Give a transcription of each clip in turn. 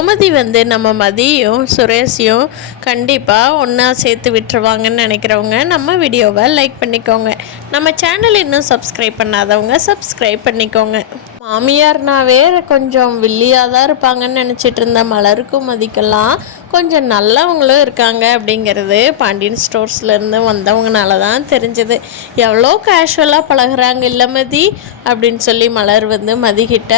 கோமதி வந்து நம்ம மதியும் சுரேஷையும் கண்டிப்பாக ஒன்றா சேர்த்து விட்டுருவாங்கன்னு நினைக்கிறவங்க நம்ம வீடியோவை லைக் பண்ணிக்கோங்க. நம்ம சேனல் இன்னும் சப்ஸ்கிரைப் பண்ணாதவங்க சப்ஸ்கிரைப் பண்ணிக்கோங்க. மாமியார்னாவே கொஞ்சம் வில்லியாக தான் இருப்பாங்கன்னு நினச்சிட்டு இருந்த மலருக்கும் மதிக்கெல்லாம் கொஞ்சம் நல்லவங்களும் இருக்காங்க அப்படிங்கிறது பாண்டியன் ஸ்டோர்ஸ்லேருந்து வந்தவங்கனால தான் தெரிஞ்சது. எவ்வளோ கேஷுவலாக பழகுறாங்க இல்லை மதி அப்படின்னு சொல்லி மலர் வந்து மதிக்கிட்ட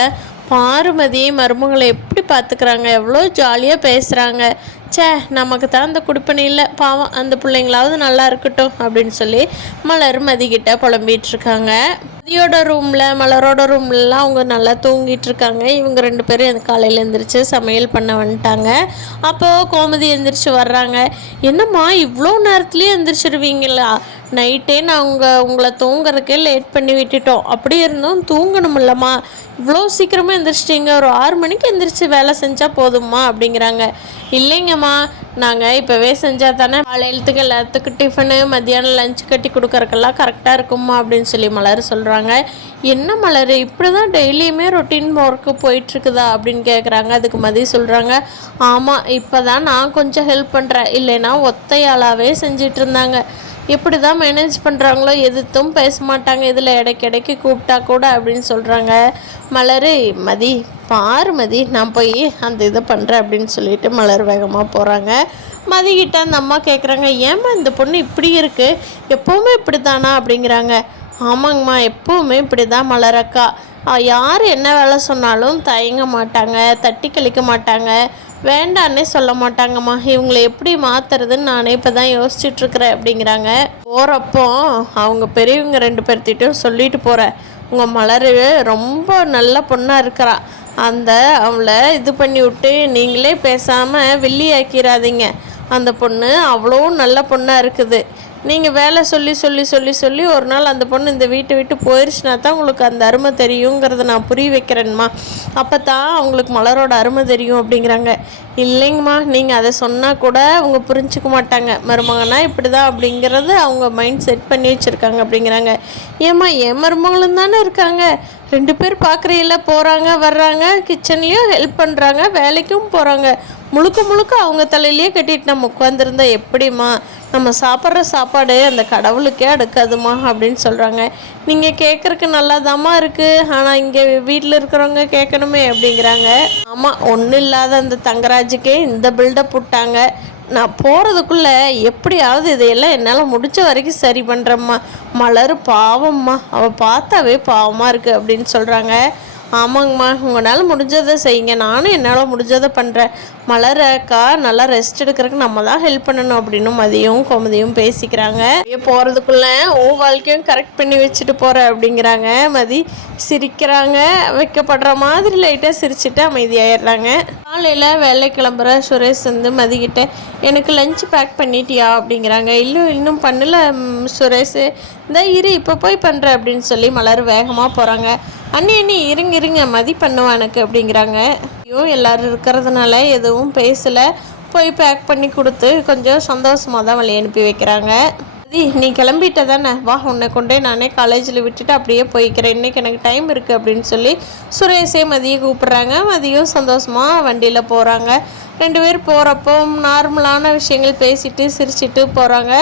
பாருமதி மருமகளை எப்படி பார்த்துக்கிறாங்க, எவ்வளோ ஜாலியாக பேசுகிறாங்க. சே நமக்கு தான் அந்த குடிப்பணி இல்லை, பாவம் அந்த பிள்ளைங்களாவது நல்லா இருக்கட்டும் அப்படின்னு சொல்லி மலர் மதிக்கிட்ட புலம்பிகிட்ருக்காங்க. மதியோட ரூமில் மலரோட ரூம்லலாம் அவங்க நல்லா தூங்கிட்டு இருக்காங்க. இவங்க 2 பேரும் காலையில் எழுந்திரிச்சு சமையல் பண்ண வந்துட்டாங்க. அப்போது கோமதி எழுந்திரிச்சு வர்றாங்க. என்னம்மா இவ்வளோ நேரத்துலேயே எழுந்திரிச்சிருவீங்களா? நைட்டே நான் உங்களை தூங்குறதுக்கே லேட் பண்ணி விட்டுட்டோம், அப்படி இருந்தும் தூங்கணும் இல்லைம்மா, இவ்வளோ சீக்கிரமாக எழுந்திரிச்சிட்டிங்க, ஒரு 6 மணிக்கு எழுந்திரிச்சு வேலை செஞ்சால் போதும்மா அப்படிங்கிறாங்க. இல்லைங்கம்மா நாங்கள் இப்போவே செஞ்சால் தானே காலையிலத்துக்கு எல்லாத்துக்கும் டிஃபனு மத்தியானம் லஞ்ச் கட்டி கொடுக்கறக்கெல்லாம் கரெக்டாக இருக்கும்மா அப்படின்னு சொல்லி மலர் சொல்கிறாங்க. என்ன மலர் இப்படி தான் டெய்லியுமே ரொட்டீன் ஒர்க்கு போயிட்டுருக்குதா அப்படின்னு கேட்குறாங்க. அதுக்கு மதி சொல்கிறாங்க, ஆமாம் இப்போ தான் நான் கொஞ்சம் ஹெல்ப் பண்ணுறேன், இல்லைன்னா ஒத்தையாளாகவே செஞ்சிட்டு இருந்தாங்க. எப்படி தான் மேனேஜ் பண்ணுறாங்களோ, எதுத்தும் பேச மாட்டாங்க, இதில் இடைக்கு கூப்பிட்டா கூட அப்படின்னு சொல்கிறாங்க. மலர் மதி பாரு மதி நான் போய் அந்த இதை பண்ணுறேன் அப்படின்னு சொல்லிட்டு மலர் வேகமாக போகிறாங்க. மதிக்கிட்ட அந்த அம்மா கேட்குறாங்க, ஏம்மா இந்த பொண்ணு இப்படி இருக்குது, எப்போவுமே இப்படி தானா அப்படிங்கிறாங்க. ஆமாங்கம்மா எப்போவுமே இப்படி தான் மலரக்கா, யார் என்ன வேலை சொன்னாலும் தயங்க மாட்டாங்க, தட்டி கழிக்க மாட்டாங்க, வேண்டான்னே சொல்ல மாட்டாங்கம்மா. இவங்களை எப்படி மாற்றுறதுன்னு நானே இப்போ தான் யோசிச்சுட்ருக்குறேன் அப்படிங்கிறாங்க. போகிறப்போ அவங்க பெரியவங்க 2 பேர்த்திட்டும் சொல்லிட்டு போகிறேன், உங்கள் மலர் ரொம்ப நல்ல பொண்ணாக இருக்கிறா, அவளை இது பண்ணி விட்டு நீங்களே பேசாமல் வெள்ளியாக்கிறாதீங்க, அந்த பொண்ணு அவ்வளோ நல்ல பொண்ணாக இருக்குது. நீங்கள் வேலை சொல்லி சொல்லி சொல்லி சொல்லி ஒரு நாள் அந்த பொண்ணு இந்த வீட்டை விட்டு போயிடுச்சுனா தான் உங்களுக்கு அந்த அருமை தெரியுங்கிறத நான் புரிய வைக்கிறேன்மா, அப்போ தான் அவங்களுக்கு மலரோட அருமை தெரியும் அப்படிங்கிறாங்க. இல்லைங்கம்மா நீங்கள் அதை சொன்னால் கூட அவங்க புரிஞ்சிக்க மாட்டாங்க, மருமகனா இப்படி தான் அப்படிங்கிறது அவங்க மைண்ட் செட் பண்ணி வச்சுருக்காங்க அப்படிங்கிறாங்க. ஏம்மா என் மருமகளும் தானே இருக்காங்க, 2 பேர் பார்க்குறையில போகிறாங்க வர்றாங்க, கிச்சன்லேயும் ஹெல்ப் பண்ணுறாங்க, வேலைக்கும் போகிறாங்க, முழுக்க அவங்க தலையிலேயே கட்டிட்டு நம்ம உட்காந்துருந்தா எப்படிம்மா, நம்ம சாப்பிட்ற சாப்பாடு அந்த கடவுளுக்கே அடுக்காதுமா அப்படின்னு சொல்கிறாங்க. நீங்கள் கேட்குறக்கு நல்லாதாம்மா இருக்குது, ஆனால் இங்கே வீட்டில் இருக்கிறவங்க கேட்கணுமே அப்படிங்கிறாங்க. ஆமாம் ஒன்றும் இல்லாத அந்த தங்கராஜுக்கே இந்த பில்டப் விட்டாங்க, நான் போகிறதுக்குள்ளே எப்படியாவது இதையெல்லாம் என்னால் முடிஞ்ச வரைக்கும் சரி பண்ணுறேம்மா, மலர் பாவம்மா, அவள் பார்த்தாவே பாவமாக இருக்குது அப்படின்னு சொல்கிறாங்க. ஆமாங்கம்மா உங்களால் முடிஞ்சதை செய்யுங்க, நானும் என்னால் முடிஞ்சதை பண்ணுறேன், மலரக்கா நல்லா ரெஸ்ட் எடுக்கிறதுக்கு நம்ம தான் ஹெல்ப் பண்ணணும் அப்படின்னு மதியும் கோமதியும் பேசிக்கிறாங்க. போகிறதுக்குள்ளே வாழ்க்கையும் கரெக்ட் பண்ணி வச்சுட்டு போகிற அப்படிங்கிறாங்க. மதி சிரிக்கிறாங்க, வைக்கப்படுற மாதிரி லைட்டாக சிரிச்சுட்டு அமைதியாகிடுறாங்க. காலையில் வேலை கிளம்புற சுரேஷ் வந்து மதிக்கிட்ட எனக்கு லஞ்ச் பேக் பண்ணிட்டியா அப்படிங்கிறாங்க. இன்னும் பண்ணல சுரேஷ், இந்த இப்போ போய் பண்ணுற அப்படின்னு சொல்லி மலர் வேகமாக போகிறாங்க. அண்ணி இருங்க மதி பண்ணுவான் எனக்கு அப்படிங்கிறாங்க. ஐயோ எல்லோரும் இருக்கிறதுனால எதுவும் பேசலை, போய் பேக் பண்ணி கொடுத்து கொஞ்சம் சந்தோஷமாக தான் வழி அனுப்பி வைக்கிறாங்க. நீ கிளம்பிட்ட தானே, வா உன்னை கொண்டே நானே காலேஜில் விட்டுட்டு அப்படியே போய்க்கிறேன், இன்றைக்கி எனக்கு டைம் இருக்குது அப்படின்னு சொல்லி சுரேஷே மதியை கூப்பிட்றாங்க. மதியம் சந்தோஷமாக வண்டியில் போகிறாங்க. 2 பேர் போகிறப்போ நார்மலான விஷயங்கள் பேசிட்டு சிரிச்சிட்டு போகிறாங்க.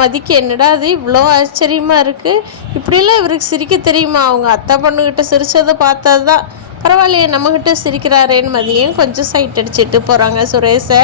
மதிக்கு என்னடா அது இவ்வளோ ஆச்சரியமாக இருக்குது, இப்படிலாம் இவருக்கு சிரிக்க தெரியுமா, அவங்க அத்தை பொண்ணுக்கிட்ட சிரித்ததை பார்த்தது தான், பரவாயில்லையே நம்மக்கிட்ட சிரிக்கிறாரேன்னு மதியம் கொஞ்சம் சைட் அடிச்சுட்டு போகிறாங்க சுரேஷை.